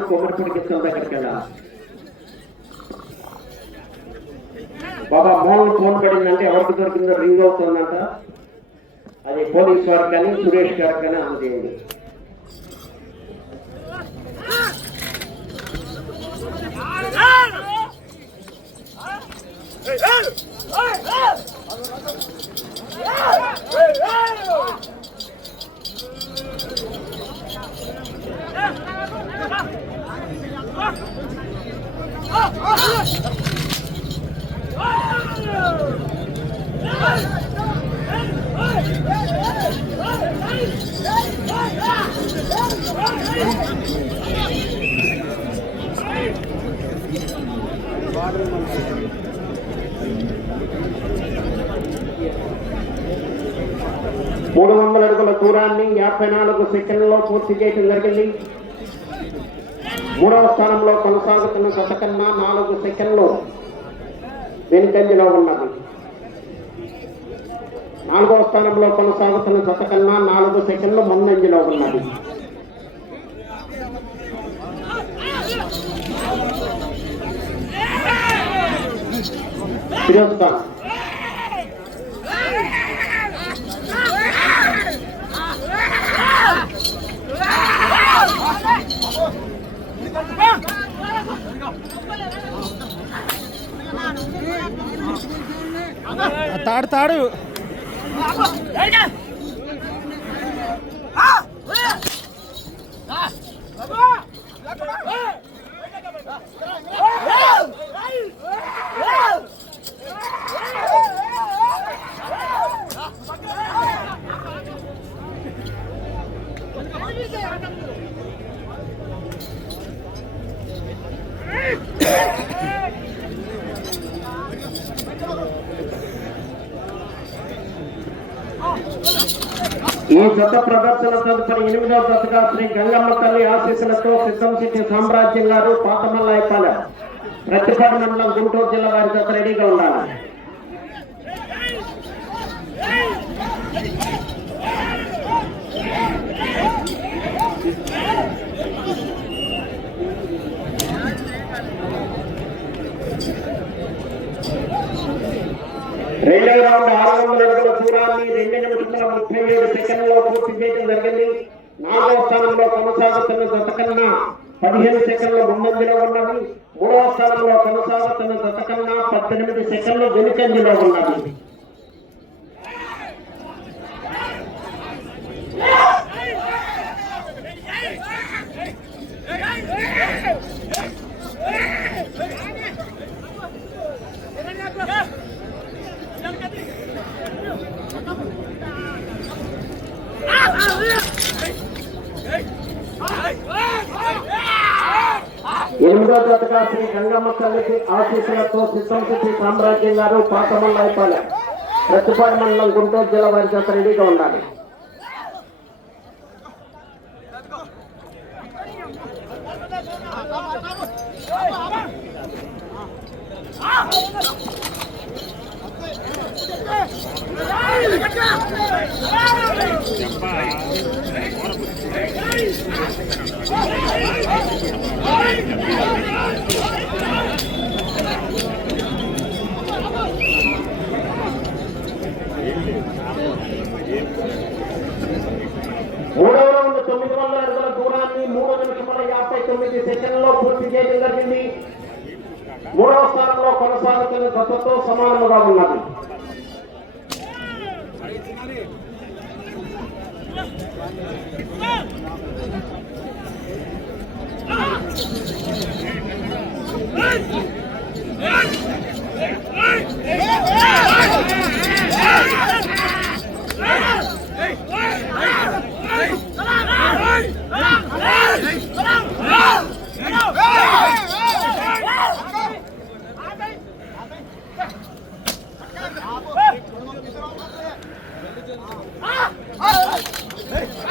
ఎర్ర రాములు గారు దగ్గరికి వెళ్ళాలి బాబా మోహన్ ఫోన్ పడిందంటే ఎవరికి దొరికిందో రింగ్ అవుతుందంట అది పోలీస్ వారికి కానీ సురేష్ గారికి కానీ అందజేయండి మూడు వందల అడుగుల దూరాన్ని యాభై నాలుగు సెకండ్లలో పూర్తి చేయడం జరిగింది. మూడవ స్థానంలో కొనసాగుతున్న గత నాలుగు సెకండ్లు వెనుకంజలో ఉన్నది. నాలుగవ స్థానంలో కొనసాగుతున్న గత నాలుగు సెకండ్లు ముందంజలో ఉన్నది. ఫిరోజ్ ఖాన్ తాడు ఈ జత ప్రదర్శన తదుపరి ఎనిమిదవ దశగా శ్రీ గంగమ్మ తల్లి ఆశీస్సులతో సిద్ధం సిద్ధి సామ్రాజ్యం గారు పాతమల్లాయపాలెం ప్రతిపాడు మండలం గుంటూరు జిల్లా వారి రెడీగా ఉండాలి. రెండవ రౌండ్ ఆరు వందల అడుగుల దూరాన్ని రెండు నిమిషముల ముప్పై ఏడు సెకండ్లో పూర్తి చేయడం జరిగింది. నాలుగవ స్థానంలో కొనసాగుతున్న జత కన్నా పదిహేను సెకండ్ల ముందంజలో ఉన్నది. మూడవ స్థానంలో కొనసాగుతున్న జత కన్నా పద్దెనిమిది సెకండ్లు వెనుకంజలో ఉన్నది. ఎనిమిదో జతగా శ్రీ గంగమ్మ తల్లికి ఆశీస్సులతో సిద్ధం సామ్రాజ్యం గారు పాతమల్లాయపాలెం. ప్రతిపాడు మండలం గుంటూరు జిల్లా వారి జత రెడీగా ఉండాలి మూడవ రౌండ్ తొమ్మిది వందల అడుగుల దూరాన్ని మూడు నిమిషముల యాభై తొమ్మిది సెకండ్లో పూర్తి చేయడం జరిగింది మూడవ స్థానంలో కొనసాగుతున్న గతతో సమానముగా ఉన్నది. Hey!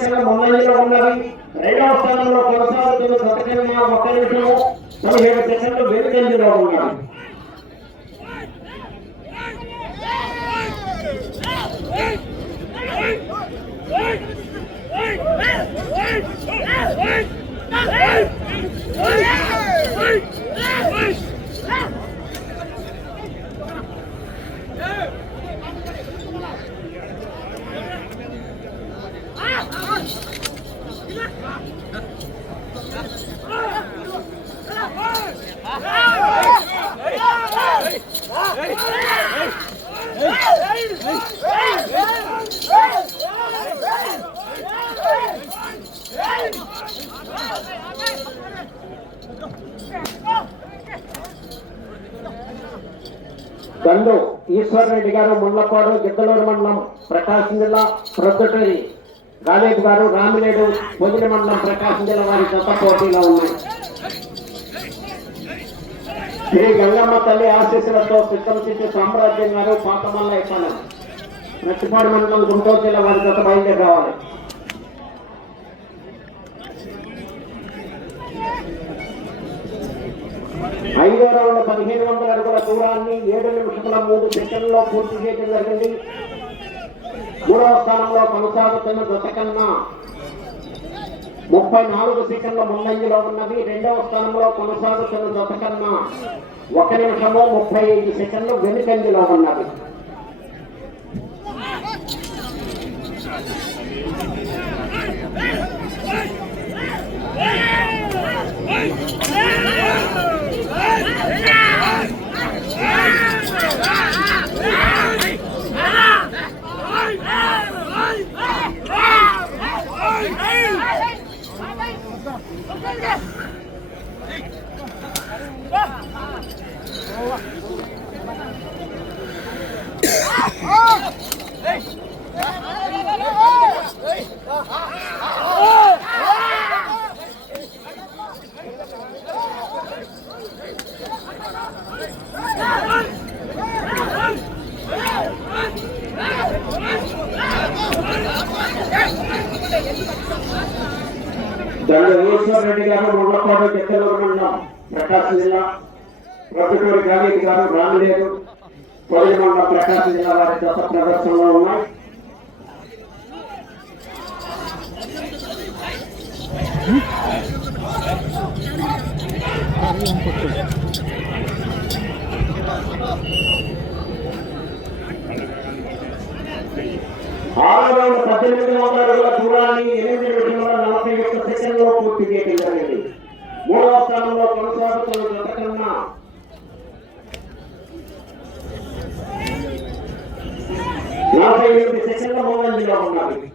సతకన్న ముందంజలో ఉన్నది. రెండవ స్థానంలో కొనసాగుతున్న సతకన్న ఒక్క నిమిషము పదిహేడు దండు ఈశ్వర్ రెడ్డి గారు ముళ్ళపాడు గిద్దలూరు మండలం ప్రకాశం జిల్లా ప్రొద్దుటూరి. గాలేపు గారు రామినేడు పొదిలి మండలం ప్రకాశం జిల్లా వారి గత పోటీలో ఉన్నాయి. శ్రీ గంగమ్మ తల్లి ఆశీస్సులతో సిద్ధం చేసి సామ్రాజ్యం గారు పాతమల్ల ఎక్కాలి నచ్చిపాడు మండలం గుంటూరు జిల్లా వారి గత బయలుదేరి రావాలి. ఐదో రౌండ్ పదిహేను వందల అడుగుల దూరాన్ని ఏడు నిమిషముల మూడు సెకండ్లో పూర్తి చేయడం జరిగింది. మూడవ స్థానంలో కొనసాగుతున్న దశ కన్నా ముప్పై నాలుగు సెకండ్ల ముందంజలో ఉన్నది. రెండవ స్థానంలో కొనసాగుతున్న దశ కన్నా ఒక నిమిషము ముప్పై ఐదు సెకండ్లు వెనుకంజలో ఉన్నది. దండ ఈశ్వర్ రెడ్డి గారు ముళ్ళపాడు చెక్కలూరు మండలం ప్రకాశం జిల్లా. ప్రొద్దుటూరి గాంధీ గారు రామలేదు పొదిలి మండలం ప్రకాశం జిల్లా వారి గత ప్రదర్శనలో ఉన్నాయి ఆరో రౌండ్ పద్దెనిమిది వందల అడుగుల దూరాన్ని ఎనిమిది నిమిషముల నలభై ఒక్క సెకండ్లో పూర్తి చేయడం జరిగింది. మూడవ స్థానంలో కొనసాగుతున్న జత కన్నా నలభై ఎనిమిది సెకండ్ల ముందంజలో ఉన్నది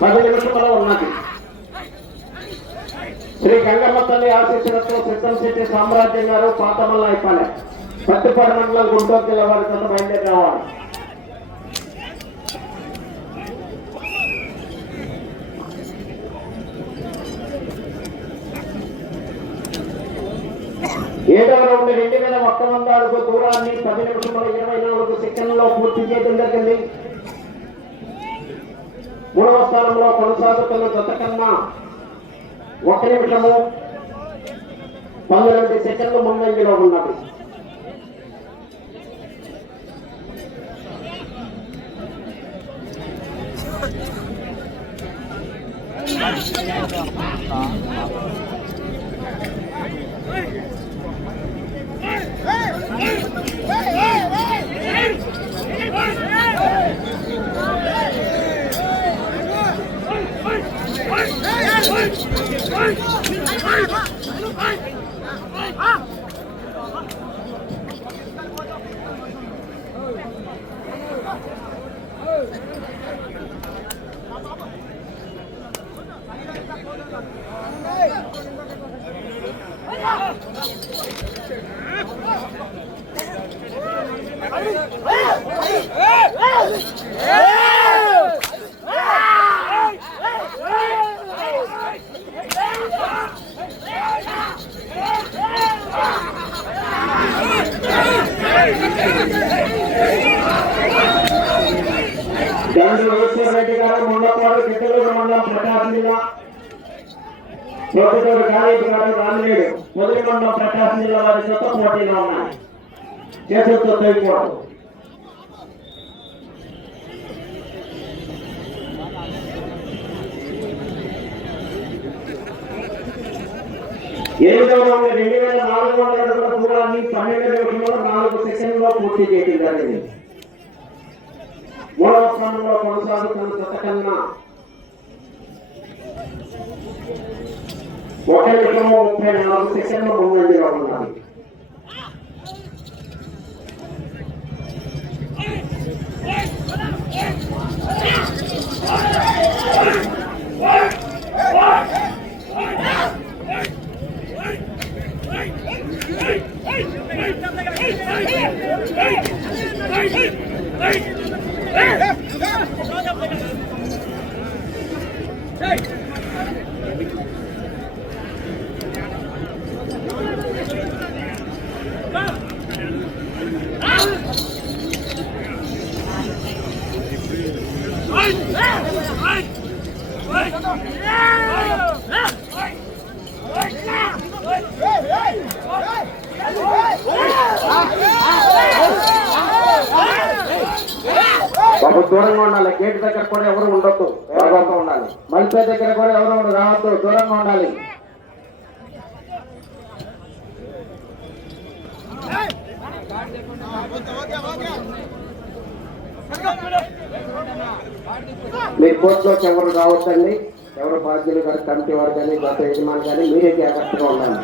పది నిమిషంలో ఉన్నది శ్రీ గంగమ్మ తల్లి ఆశీస్సులతో సిద్ధం సిద్ధి సామ్రాజ్యం గారు పాతమల్ల అయిపోలే పత్తిపాడు మండలం గుంటూరు జిల్లా వారి జత బయలుదేరి రావాలి ఏడవ రౌండ్ రెండు వేల ఒక్క వంద అడుగు దూరాన్ని పది నిమిషముల ఇరవై నాలుగు సెకండ్లో పూర్తి చేయడం జరిగింది. మూడవ స్థానంలో కొనసాగుతున్న జత కన్నా ఒక నిమిషము పంతొమ్మిది సెకండ్లు ముందంజలో ఉన్నది Hey! దండు ఈశ్వర రెడ్డి గారు ముండపాడు గిట్టలూరు మండలం ప్రకాశం జిల్లా. ప్రొఫెసర్ కాళేజీ గారు రామినేడు. మొదటి మండలం ప్రకాశం జిల్లా వారి జత పోటీలో ఉన్నాయి. చేతులతో తోయకూడదు ఎనిమిదవ రౌండ్ రెండు వేల నాలుగు వందల అడుగుల దూరాన్ని పన్నెండు నిమిషంలో నాలుగు సెకండ్లో పూర్తి చేయడం జరిగింది. మూడవ స్థానంలో కొనసాగుతున్న జత ఒక ముప్పై నాలుగు సెకండ్ల ముందంజలో ఉన్నాయి. బాబు దూరంగా ఉండాలి. గేట్ దగ్గర కూడా ఎవరు ఉండొద్దు. దూరంగా ఉండాలి. మల్పే దగ్గర కూడా ఎవరు రావద్దు. దూరంగా ఉండాలి. మీ కోర్టులోకి ఎవరు కావచ్చండి ఎవరు బాధ్యులు కానీ కమిటీ వారు కానీ గత యజమాని కానీ మీరే జాగ్రత్తగా ఉండాలి.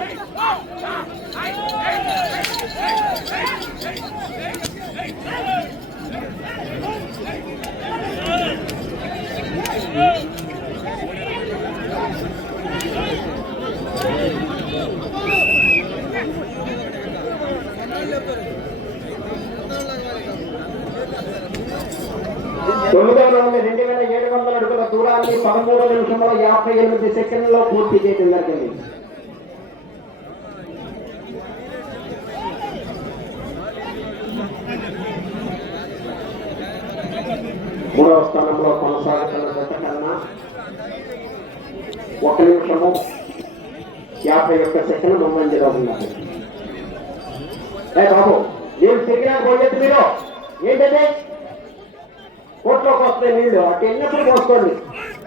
తొమ్మిదవ రౌండ్ రెండు వేల ఏడు వందల అడుగుల దూరాన్ని పదమూడు నిమిషంలో యాభై ఎనిమిది సెకండ్లో పూర్తి చేయడం జరిగింది. మూడవ స్థానంలో కొనసాగుతున్న జత కన్నా ఒక నిమిషము యాభై ఒక్క సెకండ్ ముందంజలో ఉన్నారు. ఏ బాబు నేను సిగ్నల్ పోయేది మీరు ఏంటంటే కోట్లోకి వస్తాయి నీళ్ళు. అటు ఎన్నప్పుడు పోసుకోండి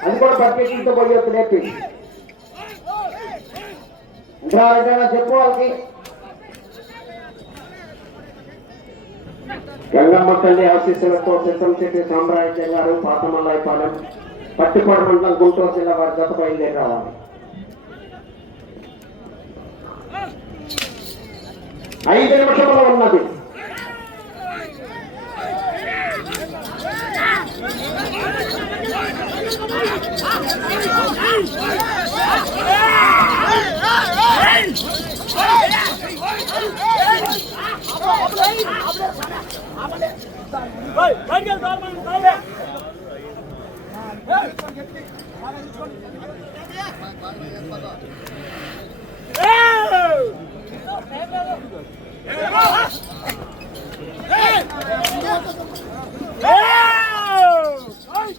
అది కూడా బకెట్లతో పోయొచ్చు నేర్పి ఇంకా ఏదైనా చెప్పు వాళ్ళకి. గంగమ్మ తల్లి ఆశీస్సులతో శిశంశెట్టి సామ్రాజ్యం గారు పాతమల్లాయిపాలెం పట్టుకోడ మండలం గుంటూరు జిల్లా వారి జత బయలుదేరి రావాలి. ఐదు నిమిషంలో ఉన్నది. Hey!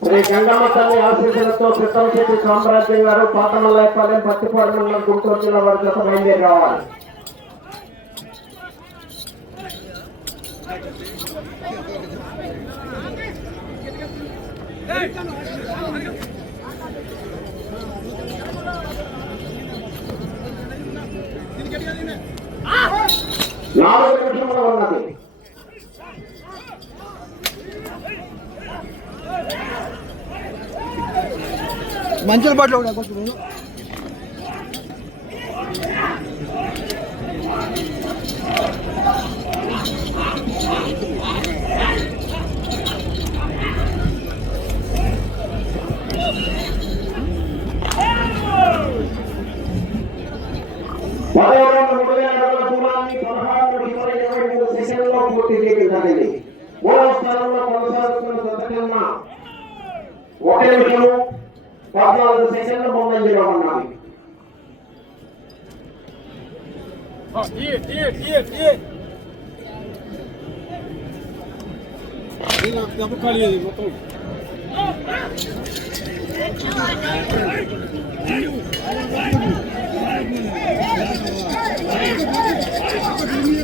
శ్రీ గంగమ్మ తల్లి ఆశీస్సులతో సిద్ధం సామ్రాజ్యం గారు పాతమల్లాయపాలెం పత్తిపాడు మండలం గుంటూరు జిల్లా వారి జత బయలుదేరి రావాలి. నాలుగు నిమిషంలో ఉన్నది. మంచుల పాటలు కూడా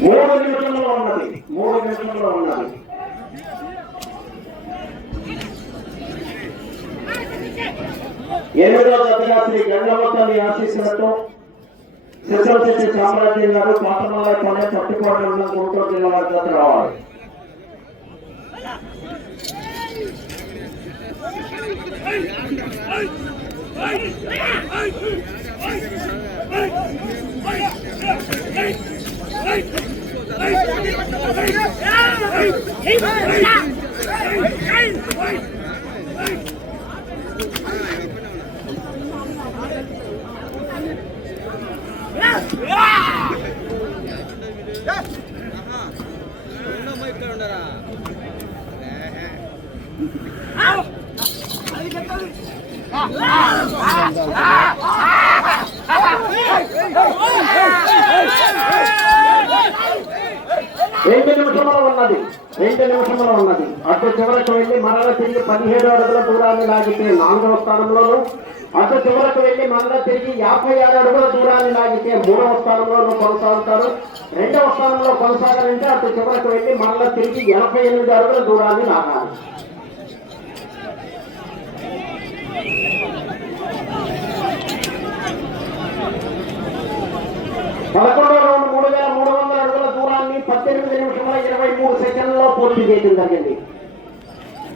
మూడు నిమిషంలో ఉన్నది మూడు నిమిషంలో ఉన్నది ఎనిమిదవ జతగా శ్రీ గంగమ్మ తల్లి ఆశీస్సులతో శిశవశెట్టి సామ్రాజ్యం గారు పాతమల్ల పనే పట్టుకోవడం ఉన్న గుంటూరు జిల్లా వారి జత రావాలి రెండు స్థానంలో ఉన్నది. అటు చివరకు వెళ్ళి మరల తిరిగి పదిహేడు అడుగుల దూరాన్ని లాగితే నాలుగవ స్థానంలోను అటు చివరకు వెళ్ళి మరల తిరిగి యాభై ఆరు అడుగుల దూరాన్ని లాగితే మూడవ స్థానంలోనూ కొనసాగుతారు. రెండవ స్థానంలో కొనసాగాలంటే అటు చివరకు వెళ్ళి మరల తిరిగి ఎనభై ఎనిమిది అడుగుల దూరాన్ని లాగాలి. పదకొండవ సెకండ్లో పూర్తి చేయడం జరిగింది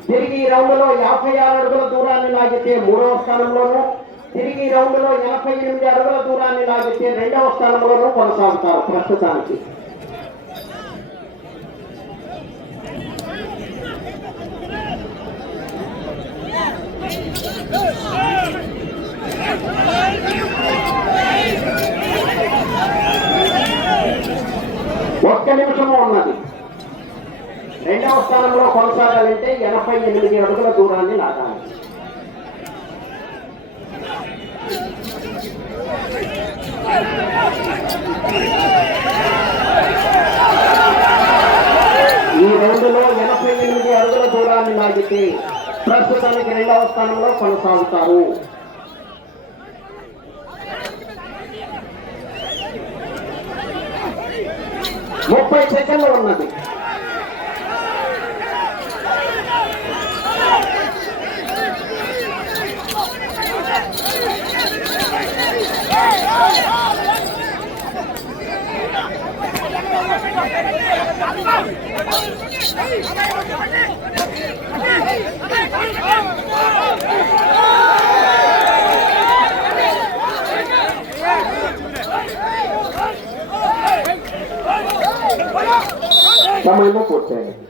తిరిగి రౌండ్లో యాభై ఆరు అడుగుల దూరాన్ని లాగితే మూడవ స్థానంలోను తిరిగి రౌండ్లో ఎనభై ఎనిమిది అడుగుల దూరాన్ని లాగితే రెండవ స్థానంలోనూ కొనసాగుతారు ప్రస్తుతానికి. ఒక్క నిమిషము ఉన్నది. రెండవ స్థానంలో కొనసాగాలంటే ఎనభై ఎనిమిది అడుగుల దూరాన్ని లాగాలి. ఈ రెండులో ఎనభై ఎనిమిది అడుగుల దూరాన్ని లాగితే ప్రస్తుతానికి రెండవ స్థానంలో కొనసాగుతారు. ముప్పై సెకండ్లు ఉన్నది. Tamam, não vou ter.